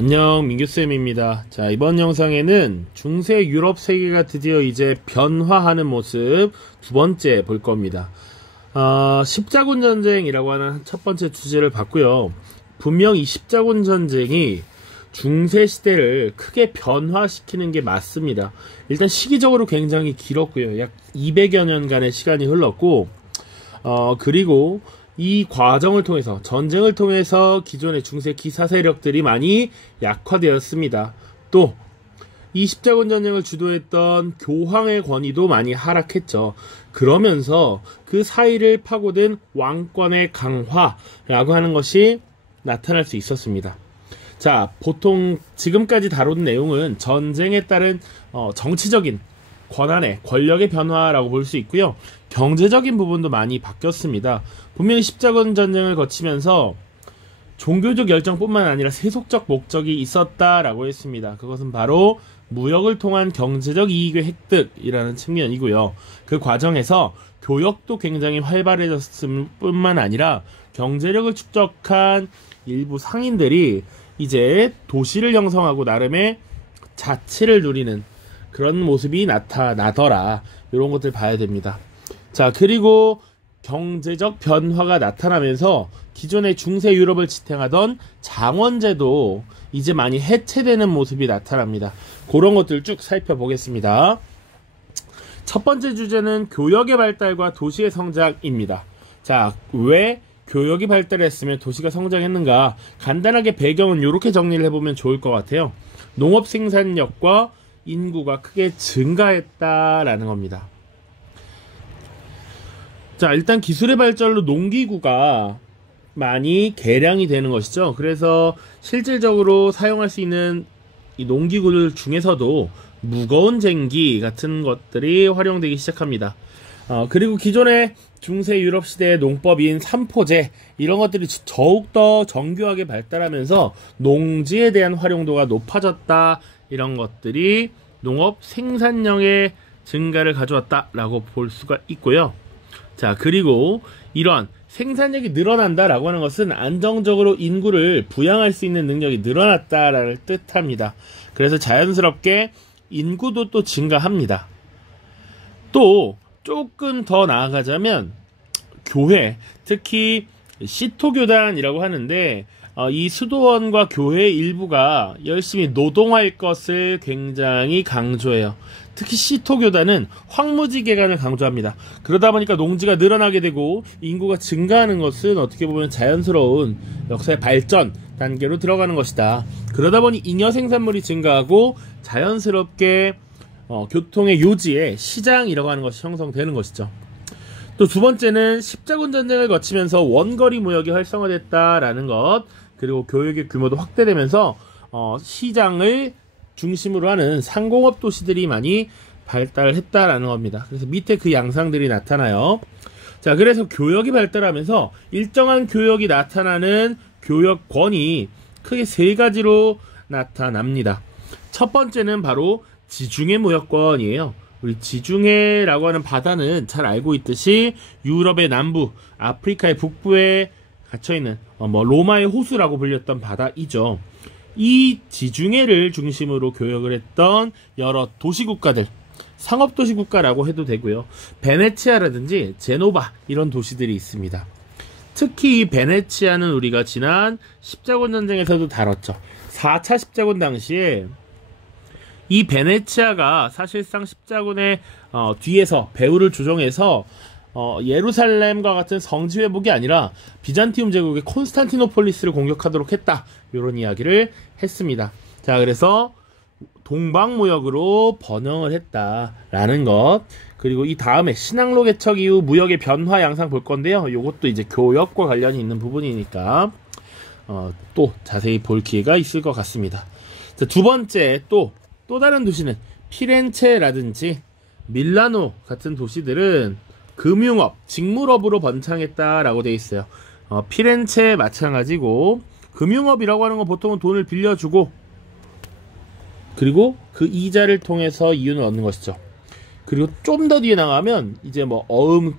안녕, 민규쌤입니다. 자, 이번 영상에는 중세 유럽 세계가 드디어 이제 변화하는 모습 두 번째 볼 겁니다. 십자군 전쟁이라고 하는 첫 번째 주제를 봤고요. 분명 이 십자군 전쟁이 중세 시대를 크게 변화시키는 게 맞습니다. 일단 시기적으로 굉장히 길었고요. 약 200여 년간의 시간이 흘렀고, 그리고 이 과정을 통해서, 전쟁을 통해서 기존의 중세 기사 세력들이 많이 약화되었습니다. 또 이 십자군 전쟁을 주도했던 교황의 권위도 많이 하락했죠. 그러면서 그 사이를 파고든 왕권의 강화라고 하는 것이 나타날 수 있었습니다. 자, 보통 지금까지 다룬 내용은 전쟁에 따른 정치적인 권한의, 권력의 변화라고 볼 수 있고요. 경제적인 부분도 많이 바뀌었습니다. 분명히 십자군 전쟁을 거치면서 종교적 열정뿐만 아니라 세속적 목적이 있었다라고 했습니다. 그것은 바로 무역을 통한 경제적 이익의 획득이라는 측면이고요. 그 과정에서 교역도 굉장히 활발해졌을 뿐만 아니라 경제력을 축적한 일부 상인들이 이제 도시를 형성하고 나름의 자치를 누리는 그런 모습이 나타나더라. 이런 것들 봐야 됩니다. 자, 그리고 경제적 변화가 나타나면서 기존의 중세 유럽을 지탱하던 장원제도 이제 많이 해체되는 모습이 나타납니다. 그런 것들 쭉 살펴보겠습니다. 첫 번째 주제는 교역의 발달과 도시의 성장입니다. 자, 왜 교역이 발달했으면 도시가 성장했는가? 간단하게 배경은 이렇게 정리를 해보면 좋을 것 같아요. 농업 생산력과 인구가 크게 증가했다라는 겁니다. 자, 일단 기술의 발전으로 농기구가 많이 개량이 되는 것이죠. 그래서 실질적으로 사용할 수 있는 이 농기구들 중에서도 무거운 쟁기 같은 것들이 활용되기 시작합니다. 그리고 기존의 중세 유럽 시대의 농법인 삼포제 이런 것들이 더욱더 정교하게 발달하면서 농지에 대한 활용도가 높아졌다. 이런 것들이 농업 생산량의 증가를 가져왔다라고 볼 수가 있고요. 자, 그리고 이러한 생산력이 늘어난다라고 하는 것은 안정적으로 인구를 부양할 수 있는 능력이 늘어났다라는 뜻합니다. 그래서 자연스럽게 인구도 또 증가합니다. 또 조금 더 나아가자면 교회, 특히 시토교단이라고 하는데 이 수도원과 교회 일부가 열심히 노동할 것을 굉장히 강조해요. 특히 시토교단은 황무지 개간을 강조합니다. 그러다 보니까 농지가 늘어나게 되고 인구가 증가하는 것은 어떻게 보면 자연스러운 역사의 발전 단계로 들어가는 것이다. 그러다 보니 잉여 생산물이 증가하고 자연스럽게 교통의 요지에 시장이라고 하는 것이 형성되는 것이죠. 또 두 번째는 십자군 전쟁을 거치면서 원거리 무역이 활성화됐다라는 것, 그리고 교역의 규모도 확대되면서 시장을 중심으로 하는 상공업 도시들이 많이 발달했다라는 겁니다. 그래서 밑에 그 양상들이 나타나요. 자, 그래서 교역이 발달하면서 일정한 교역이 나타나는 교역권이 크게 세 가지로 나타납니다. 첫 번째는 바로 지중해 무역권이에요. 우리 지중해라고 하는 바다는 잘 알고 있듯이 유럽의 남부, 아프리카의 북부에 갇혀있는 로마의 호수라고 불렸던 바다이죠. 이 지중해를 중심으로 교역을 했던 여러 도시국가들, 상업도시국가라고 해도 되고요. 베네치아라든지 제노바 이런 도시들이 있습니다. 특히 이 베네치아는 우리가 지난 십자군 전쟁에서도 다뤘죠. 4차 십자군 당시에 이 베네치아가 사실상 십자군의 뒤에서 배후를 조종해서 예루살렘과 같은 성지 회복이 아니라 비잔티움 제국의 콘스탄티노폴리스를 공격하도록 했다. 이런 이야기를 했습니다. 자, 그래서 동방무역으로 번영을 했다라는 것. 그리고 이 다음에 신항로 개척 이후 무역의 변화 양상 볼 건데요. 이것도 이제 교역과 관련이 있는 부분이니까 또 자세히 볼 기회가 있을 것 같습니다. 자, 두 번째 또 다른 도시는 피렌체라든지 밀라노 같은 도시들은 금융업, 직물업으로 번창했다라고 되어 있어요. 피렌체 마찬가지고, 금융업이라고 하는 건 보통은 돈을 빌려주고 그리고 그 이자를 통해서 이윤을 얻는 것이죠. 그리고 좀 더 뒤에 나가면 이제 어음,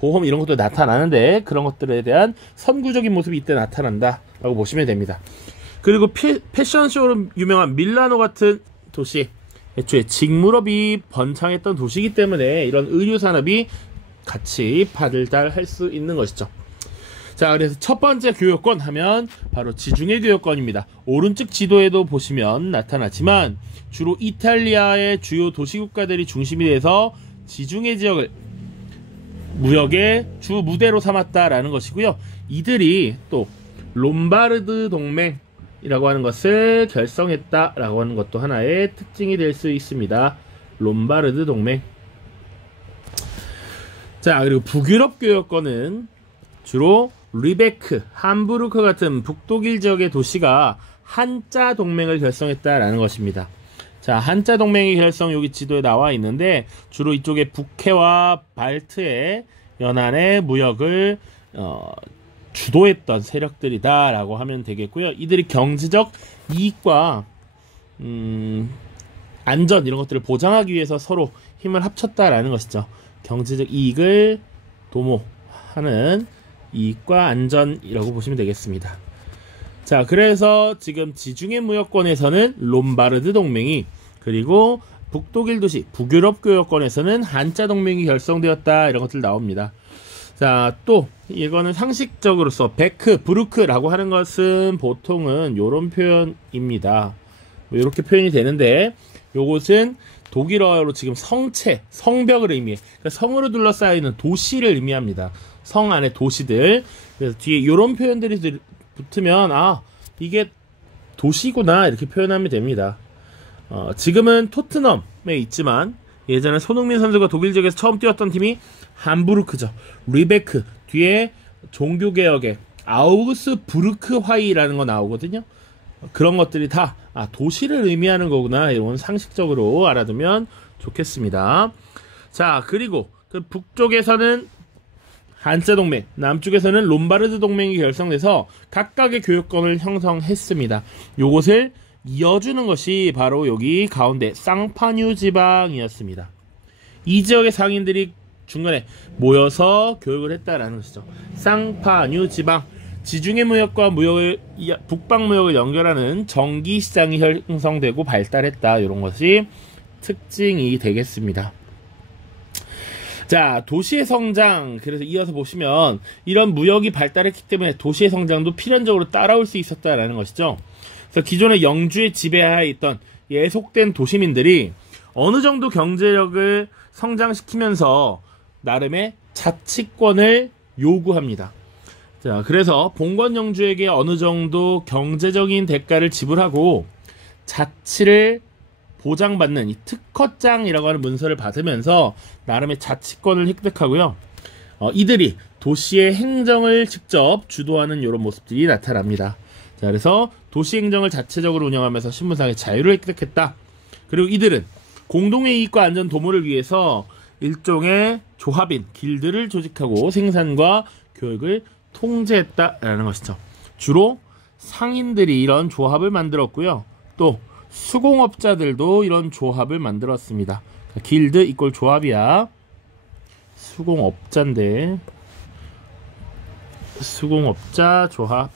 보험 이런 것도 나타나는데 그런 것들에 대한 선구적인 모습이 이때 나타난다라고 보시면 됩니다. 그리고 패션쇼로 유명한 밀라노 같은 도시, 애초에 직물업이 번창했던 도시이기 때문에 이런 의류 산업이 같이 발달할 수 있는 것이죠. 자, 그래서 첫 번째 교역권 하면 바로 지중해 교역권입니다. 오른쪽 지도에도 보시면 나타나지만 주로 이탈리아의 주요 도시국가들이 중심이 돼서 지중해 지역을 무역의 주 무대로 삼았다라는 것이고요. 이들이 또 롬바르드 동맹이라고 하는 것을 결성했다라고 하는 것도 하나의 특징이 될 수 있습니다. 롬바르드 동맹. 자, 그리고 북유럽 교역권은 주로 리베크, 함부르크 같은 북독일 지역의 도시가 한자 동맹을 결성했다라는 것입니다. 자, 한자 동맹의 결성 여기 지도에 나와 있는데 주로 이쪽에 북해와 발트해 연안의 무역을 주도했던 세력들이다라고 하면 되겠고요. 이들이 경제적 이익과 안전 이런 것들을 보장하기 위해서 서로 힘을 합쳤다라는 것이죠. 경제적 이익을 도모하는 이익과 안전이라고 보시면 되겠습니다. 자, 그래서 지금 지중해 무역권에서는 롬바르드 동맹이, 그리고 북독일 도시 북유럽 교역권에서는 한자 동맹이 결성되었다, 이런 것들 나옵니다. 자, 또 이거는 상식적으로서 베크, 부르크라고 하는 것은 보통은 요런 표현입니다. 이렇게 표현이 되는데 요것은 독일어로 지금 성체, 성벽을 의미해. 그러니까 성으로 둘러싸이는 도시를 의미합니다. 성 안에 도시들. 그래서 뒤에 이런 표현들이 붙으면 아, 이게 도시구나, 이렇게 표현하면 됩니다. 지금은 토트넘에 있지만 예전에 손흥민 선수가 독일 지역에서 처음 뛰었던 팀이 함부르크죠. 리베크 뒤에 종교개혁의 아우그스부르크화이라는 거 나오거든요. 그런 것들이 다 도시를 의미하는 거구나, 이런 상식적으로 알아두면 좋겠습니다. 자, 그리고 그 북쪽에서는 한자 동맹, 남쪽에서는 롬바르드 동맹이 결성돼서 각각의 교역권을 형성했습니다. 요것을 이어주는 것이 바로 여기 가운데 쌍파뉴 지방이었습니다. 이 지역의 상인들이 중간에 모여서 교역을 했다라는 것이죠. 쌍파뉴 지방, 지중해 무역과 북방 무역을 연결하는 정기 시장이 형성되고 발달했다, 이런 것이 특징이 되겠습니다. 자, 도시의 성장. 그래서 이어서 보시면 이런 무역이 발달했기 때문에 도시의 성장도 필연적으로 따라올 수 있었다라는 것이죠. 그래서 기존의 영주의 지배하에 있던 예속된 도시민들이 어느 정도 경제력을 성장시키면서 나름의 자치권을 요구합니다. 자, 그래서 봉건 영주에게 어느 정도 경제적인 대가를 지불하고 자치를 보장받는 이 특허장이라고 하는 문서를 받으면서 나름의 자치권을 획득하고요. 이들이 도시의 행정을 직접 주도하는 이런 모습들이 나타납니다. 자, 그래서 도시 행정을 자체적으로 운영하면서 신분상의 자유를 획득했다. 그리고 이들은 공동의 이익과 안전 도모를 위해서 일종의 조합인 길드를 조직하고 생산과 교육을 통제했다라는 것이죠. 주로 상인들이 이런 조합을 만들었고요. 또 수공업자들도 이런 조합을 만들었습니다. 길드 이꼴 조합이야. 수공업자인데 수공업자 조합.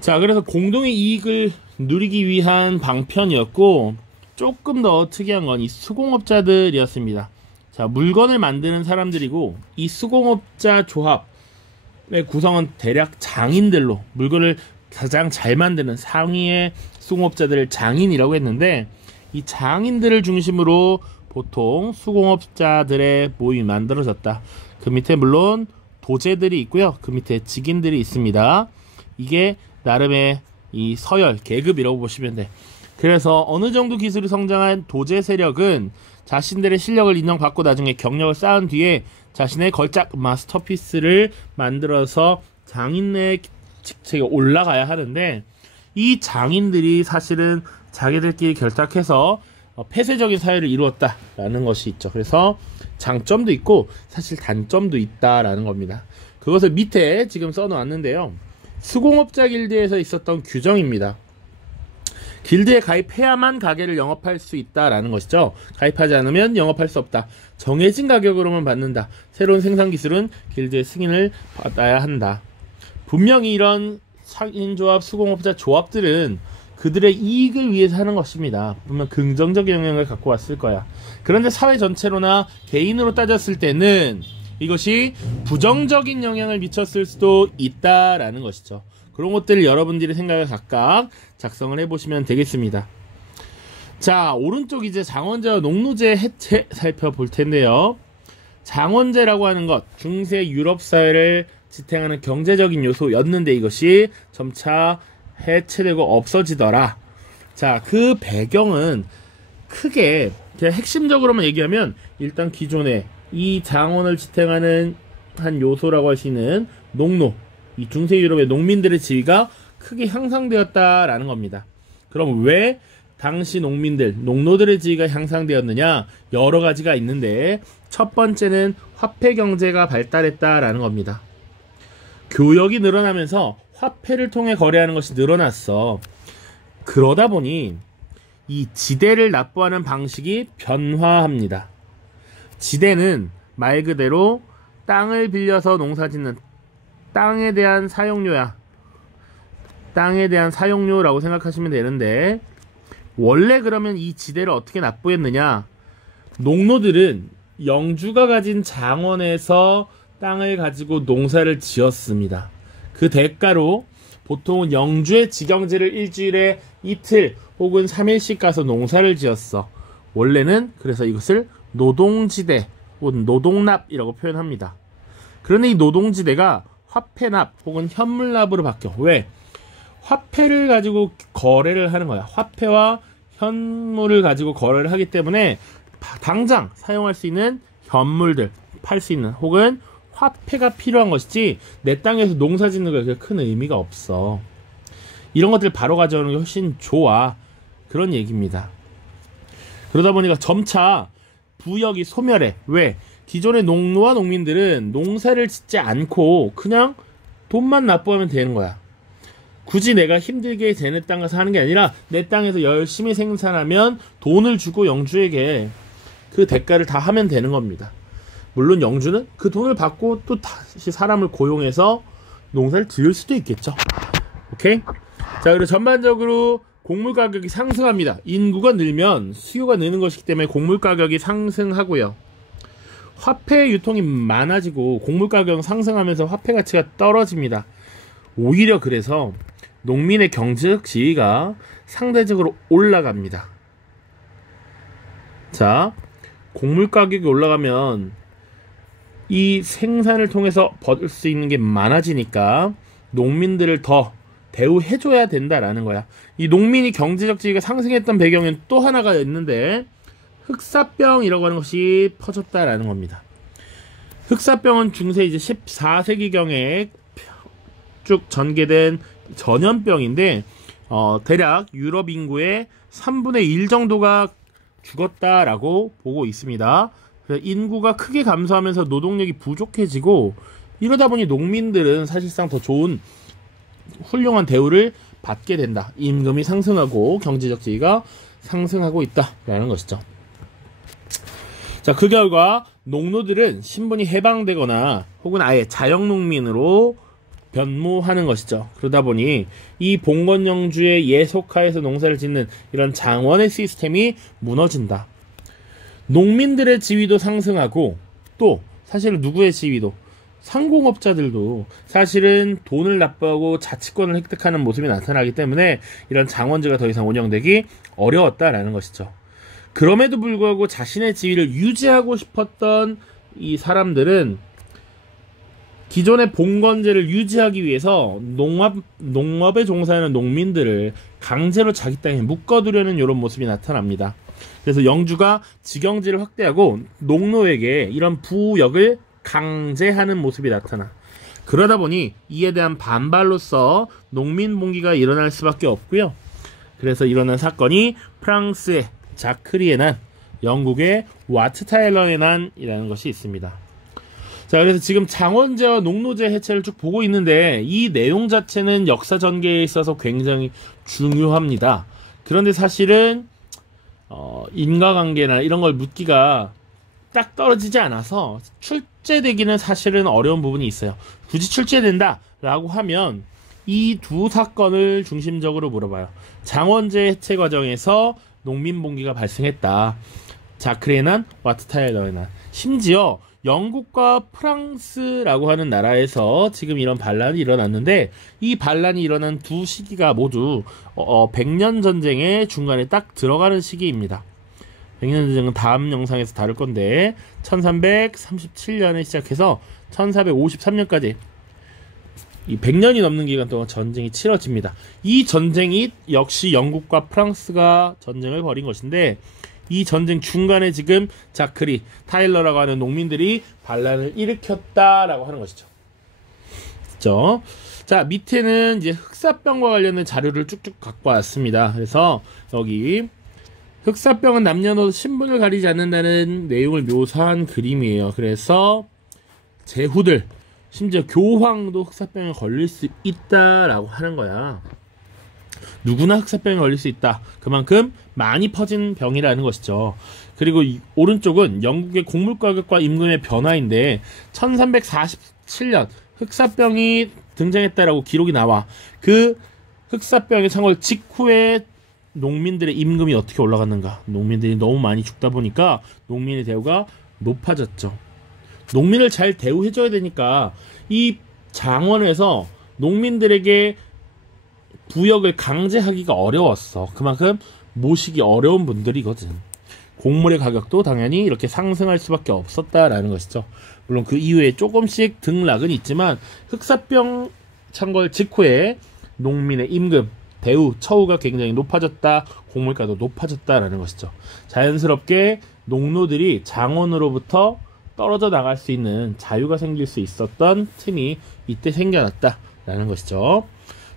자, 그래서 공동의 이익을 누리기 위한 방편이었고, 조금 더 특이한 건 이 수공업자들이었습니다. 자, 물건을 만드는 사람들이고, 이 수공업자 조합의 구성은 대략 장인들로, 물건을 가장 잘 만드는 상위의 수공업자들을 장인이라고 했는데, 이 장인들을 중심으로 보통 수공업자들의 모임이 만들어졌다. 그 밑에 물론 도제들이 있고요. 그 밑에 직인들이 있습니다. 이게 나름의 이 서열, 계급이라고 보시면 돼. 그래서 어느 정도 기술이 성장한 도제 세력은 자신들의 실력을 인정받고 나중에 경력을 쌓은 뒤에 자신의 걸작 마스터피스를 만들어서 장인의 직책에 올라가야 하는데, 이 장인들이 사실은 자기들끼리 결탁해서 폐쇄적인 사회를 이루었다라는 것이 있죠. 그래서 장점도 있고 사실 단점도 있다라는 겁니다. 그것을 밑에 지금 써놓았는데요. 수공업자 길드에서 있었던 규정입니다. 길드에 가입해야만 가게를 영업할 수 있다라는 것이죠. 가입하지 않으면 영업할 수 없다. 정해진 가격으로만 받는다. 새로운 생산 기술은 길드의 승인을 받아야 한다. 분명히 이런 상인조합, 수공업자 조합들은 그들의 이익을 위해서 하는 것입니다. 분명 긍정적인 영향을 갖고 왔을 거야. 그런데 사회 전체로나 개인으로 따졌을 때는 이것이 부정적인 영향을 미쳤을 수도 있다라는 것이죠. 그런 것들을 여러분들이 생각을 각각 작성을 해보시면 되겠습니다. 자, 오른쪽 이제 장원제와 농노제 해체 살펴볼 텐데요. 장원제라고 하는 것, 중세 유럽 사회를 지탱하는 경제적인 요소였는데 이것이 점차 해체되고 없어지더라. 자, 그 배경은 크게 그냥 핵심적으로만 얘기하면 일단 기존에 이 장원을 지탱하는 한 요소라고 할 수 있는 농노, 이 중세 유럽의 농민들의 지위가 크게 향상되었다라는 겁니다. 그럼 왜 당시 농민들, 농노들의 지위가 향상되었느냐? 여러 가지가 있는데 첫 번째는 화폐 경제가 발달했다라는 겁니다. 교역이 늘어나면서 화폐를 통해 거래하는 것이 늘어났어. 그러다 보니 이 지대를 납부하는 방식이 변화합니다. 지대는 말 그대로 땅을 빌려서 농사짓는 땅에 대한 사용료야. 땅에 대한 사용료라고 생각하시면 되는데 원래 그러면 이 지대를 어떻게 납부했느냐? 농노들은 영주가 가진 장원에서 땅을 가지고 농사를 지었습니다. 그 대가로 보통은 영주의 직영지를 일주일에 이틀 혹은 3일씩 가서 농사를 지었어. 원래는 그래서 이것을 노동지대 혹은 노동납이라고 표현합니다. 그런데 이 노동지대가 화폐납 혹은 현물납으로 바뀌어. 왜? 화폐를 가지고 거래를 하는 거야. 화폐와 현물을 가지고 거래를 하기 때문에 당장 사용할 수 있는 현물들, 팔 수 있는 혹은 화폐가 필요한 것이지 내 땅에서 농사 짓는 거에 큰 의미가 없어. 이런 것들 바로 가져오는 게 훨씬 좋아. 그런 얘기입니다. 그러다 보니까 점차 부역이 소멸해. 왜? 기존의 농노와 농민들은 농사를 짓지 않고 그냥 돈만 납부하면 되는 거야. 굳이 내가 힘들게 쟤네 땅 가서 하는 게 아니라 내 땅에서 열심히 생산하면 돈을 주고 영주에게 그 대가를 다 하면 되는 겁니다. 물론 영주는 그 돈을 받고 또 다시 사람을 고용해서 농사를 지을 수도 있겠죠. 오케이? 자, 그리고 전반적으로 곡물 가격이 상승합니다. 인구가 늘면 수요가 느는 것이기 때문에 곡물 가격이 상승하고요. 화폐 유통이 많아지고 곡물 가격은 상승하면서 화폐 가치가 떨어집니다. 오히려 그래서 농민의 경제적 지위가 상대적으로 올라갑니다. 자, 곡물 가격이 올라가면 이 생산을 통해서 벌 수 있는 게 많아지니까 농민들을 더 대우해줘야 된다라는 거야. 이 농민이 경제적 지위가 상승했던 배경엔 또 하나가 있는데 흑사병이라고 하는 것이 퍼졌다라는 겁니다. 흑사병은 중세 이제 14세기경에 쭉 전개된 전염병인데 대략 유럽 인구의 3분의 1 정도가 죽었다라고 보고 있습니다. 인구가 크게 감소하면서 노동력이 부족해지고 이러다 보니 농민들은 사실상 더 좋은 훌륭한 대우를 받게 된다. 임금이 상승하고 경제적 지위가 상승하고 있다라는 것이죠. 자, 그 결과 농노들은 신분이 해방되거나 혹은 아예 자영농민으로 변모하는 것이죠. 그러다 보니 이 봉건영주의 예속하에서 농사를 짓는 이런 장원의 시스템이 무너진다. 농민들의 지위도 상승하고 또 사실은 누구의 지위도 상공업자들도 사실은 돈을 납부하고 자치권을 획득하는 모습이 나타나기 때문에 이런 장원제가 더 이상 운영되기 어려웠다라는 것이죠. 그럼에도 불구하고 자신의 지위를 유지하고 싶었던 이 사람들은 기존의 봉건제를 유지하기 위해서 농업에 종사하는 농민들을 강제로 자기 땅에 묶어두려는 이런 모습이 나타납니다. 그래서 영주가 직영지를 확대하고 농노에게 이런 부역을 강제하는 모습이 나타나. 그러다 보니 이에 대한 반발로서 농민봉기가 일어날 수밖에 없고요. 그래서 일어난 사건이 프랑스의 자크리의 난, 영국의 와트 타일러의 난이라는 것이 있습니다. 자, 그래서 지금 장원제와 농노제 해체를 쭉 보고 있는데 이 내용 자체는 역사 전개에 있어서 굉장히 중요합니다. 그런데 사실은 인과관계나 이런 걸 묻기가 딱 떨어지지 않아서 출제되기는 사실은 어려운 부분이 있어요. 굳이 출제된다 라고 하면 이 두 사건을 중심적으로 물어봐요. 장원제 해체 과정에서 농민봉기가 발생했다. 자크리의 난, 와트 타일러의 난. 심지어 영국과 프랑스라고 하는 나라에서 지금 이런 반란이 일어났는데, 이 반란이 일어난 두 시기가 모두 100년 전쟁의 중간에 딱 들어가는 시기입니다. 100년 전쟁은 다음 영상에서 다룰 건데, 1337년에 시작해서 1453년까지 이 100년이 넘는 기간 동안 전쟁이 치러집니다. 이 전쟁이 역시 영국과 프랑스가 전쟁을 벌인 것인데, 이 전쟁 중간에 지금 자크리, 타일러라고 하는 농민들이 반란을 일으켰다라고 하는 것이죠. 그렇죠? 자, 밑에는 이제 흑사병과 관련된 자료를 쭉쭉 갖고 왔습니다. 그래서 여기 흑사병은 남녀노소 신분을 가리지 않는다는 내용을 묘사한 그림이에요. 그래서 제후들, 심지어 교황도 흑사병에 걸릴 수 있다라고 하는 거야. 누구나 흑사병에 걸릴 수 있다. 그만큼 많이 퍼진 병이라는 것이죠. 그리고 오른쪽은 영국의 곡물 가격과 임금의 변화인데, 1347년 흑사병이 등장했다라고 기록이 나와. 그 흑사병의 창궐 직후에 농민들의 임금이 어떻게 올라갔는가. 농민들이 너무 많이 죽다 보니까 농민의 대우가 높아졌죠. 농민을 잘 대우해줘야 되니까 이 장원에서 농민들에게 부역을 강제하기가 어려웠어. 그만큼 모시기 어려운 분들이거든. 곡물의 가격도 당연히 이렇게 상승할 수밖에 없었다라는 것이죠. 물론 그 이후에 조금씩 등락은 있지만, 흑사병 창궐 직후에 농민의 임금, 대우, 처우가 굉장히 높아졌다. 곡물가도 높아졌다라는 것이죠. 자연스럽게 농노들이 장원으로부터 떨어져 나갈 수 있는 자유가 생길 수 있었던 틈이 이때 생겨났다라는 것이죠.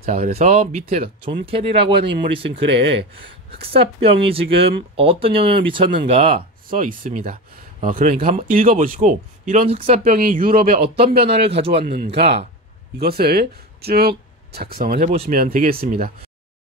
자, 그래서 밑에 존 캐리라고 하는 인물이 쓴 글에 흑사병이 지금 어떤 영향을 미쳤는가 써 있습니다. 그러니까 한번 읽어보시고, 이런 흑사병이 유럽에 어떤 변화를 가져왔는가, 이것을 쭉 작성을 해보시면 되겠습니다.